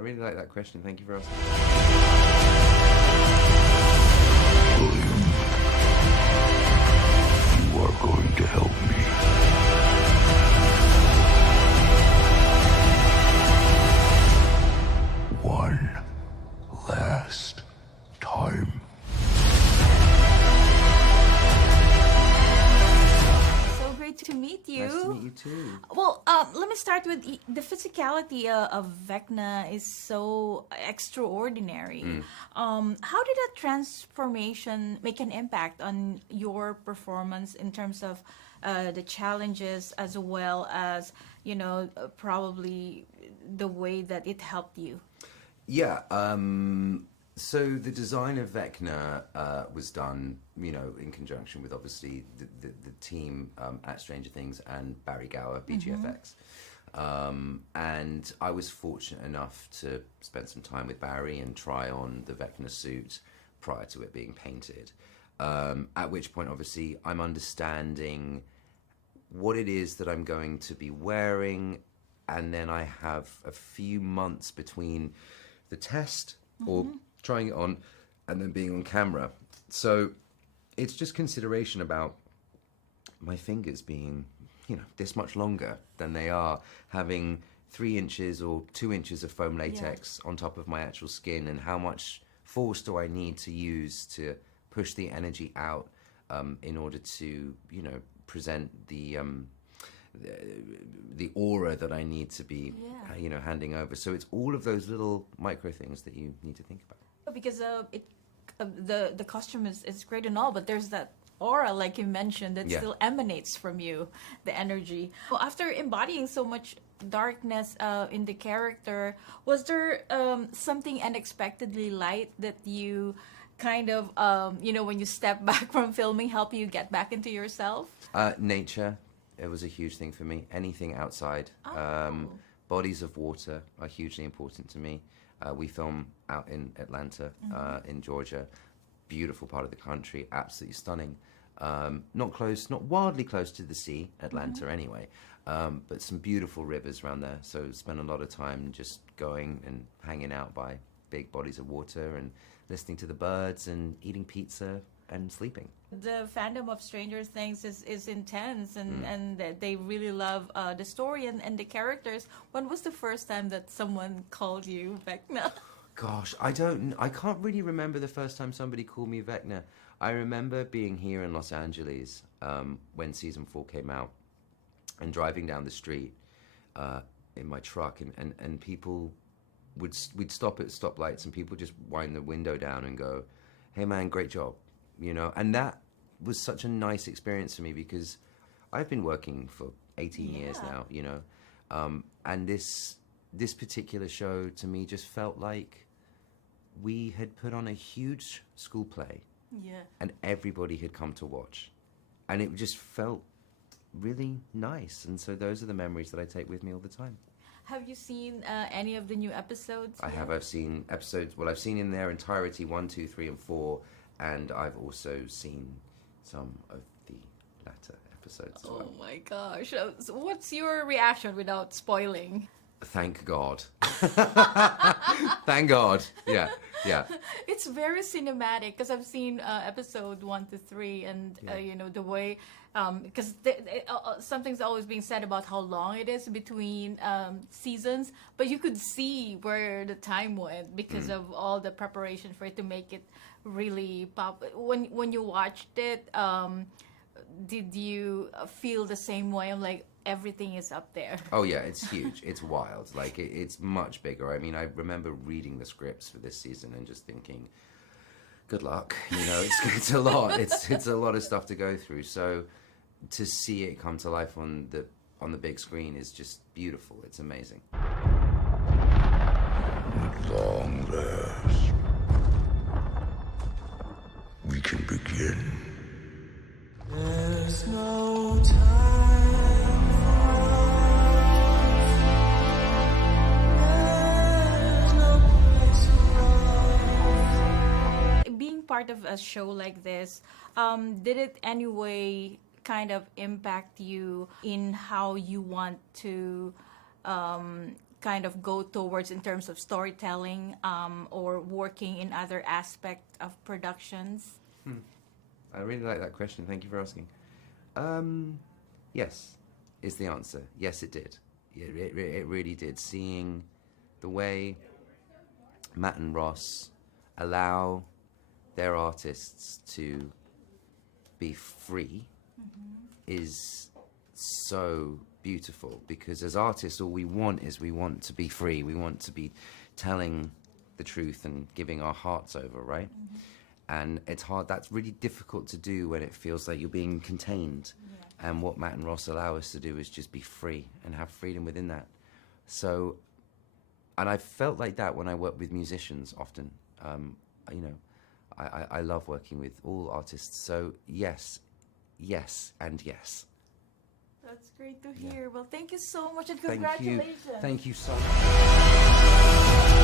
really like that question. Thank you for asking. William, you are going to help me. One last time. So great to meet you. Nice to meet you too. Well, let me start with the physicality of Vecna is so extraordinary. How did that transformation make an impact on your performance in terms of the challenges as well as, probably the way that it helped you? Yeah, so the design of Vecna was done, in conjunction with obviously the team at Stranger Things and Barry Gower, BGFX. And I was fortunate enough to spend some time with Barry and try on the Vecna suit prior to it being painted. At which point, obviously, I'm understanding what it is that I'm going to be wearing, and then I have a few months between the test or trying it on and then being on camera. So it's just consideration about my fingers being, this much longer than they are, having 3 inches or 2 inches of foam latex on top of my actual skin, and how much force do I need to use to push the energy out in order to, present the aura that I need to be, handing over. So it's all of those little micro things that you need to think about. Because the costume is great and all, but there's that aura, like you mentioned, that still emanates from you, the energy. Well, after embodying so much darkness in the character, was there something unexpectedly light that you kind of, when you step back from filming, help you get back into yourself? Nature. It was a huge thing for me. Anything outside. Bodies of water are hugely important to me. We film out in Atlanta, in Georgia. Beautiful part of the country, absolutely stunning. Not wildly close to the sea, Atlanta anyway, but some beautiful rivers around there. So spend a lot of time just going and hanging out by big bodies of water and listening to the birds and eating pizza and sleeping. The fandom of Stranger Things is intense, and they really love the story and the characters. When was the first time that someone called you Vecna? Gosh, I can't really remember the first time somebody called me Vecna. I remember being here in Los Angeles when season 4 came out, and driving down the street in my truck, and people we'd stop at stoplights, and people just wind the window down and go, "Hey man, great job." And that was such a nice experience for me, because I've been working for 18 years now, and this particular show to me just felt like we had put on a huge school play, and everybody had come to watch, and it just felt really nice. And so those are the memories that I take with me all the time. Have you seen any of the new episodes? I have. I've seen episodes. Well, I've seen in their entirety 1, 2, 3, and 4. And I've also seen some of the latter episodes as well. Oh my gosh. So what's your reaction without spoiling? Thank God. Thank God. Yeah. It's very cinematic, because I've seen episode 1 to 3, and the way, because something's always being said about how long it is between seasons, but you could see where the time went because of all the preparation for it to make it really pop. When you watched it, did you feel the same way? I'm like, everything is up there. Oh yeah, it's huge. It's wild. Like it's much bigger. I mean, I remember reading the scripts for this season and just thinking, good luck. It's a lot. It's a lot of stuff to go through. So to see it come to life on the big screen is just beautiful. It's amazing. At long last, we can begin. There's no time for us. There's no place for us. Being part of a show like this, did it anyway kind of impact you in how you want to kind of go towards in terms of storytelling, or working in other aspects of productions? I really like that question. Thank you for asking. Yes, is the answer. Yes, it did. It really did. Seeing the way Matt and Ross allow their artists to be free is so beautiful, because as artists all we want to be free. We want to be telling the truth and giving our hearts over, right? And it's hard. That's really difficult to do when it feels like you're being contained. And what Matt and Ross allow us to do is just be free and have freedom within that. So, and I felt like that when I work with musicians often. You know, I love working with all artists. So yes, and yes. That's great to hear. Well, thank you so much, and Thank you. congratulations. Thank you so much.